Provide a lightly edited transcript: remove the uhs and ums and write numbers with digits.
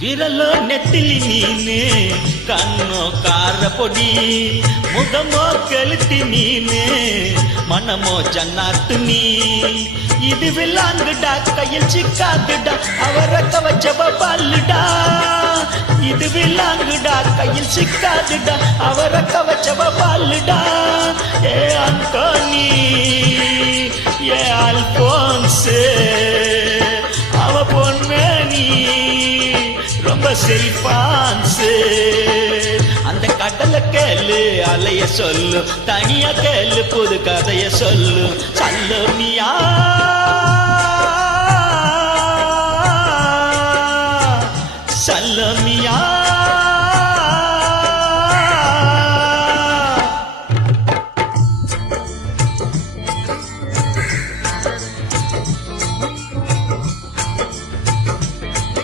విరలో నెత్తిలి నీనే కన్నో కార పొడి ముఖమో కలుతి నీనే మనమோ జన్నాత్ நீ இது விலாங்குடா கையில் சிக்காதுடா அவர கவச்சப பால்லுடா இது விலாங்குடா கையில் சிக்காதுடா அவர கவச்சப பால்லுடா ஏ அந்தோனி ஏ அல்போன்சே அவ பொன்மேனி ரொம்ப செல்பான்சு அந்த கடலை கேளு அலைய சொல்லு தனியா கேளு புது கதைய சொல்லு சல்லோனியா சல்லமியா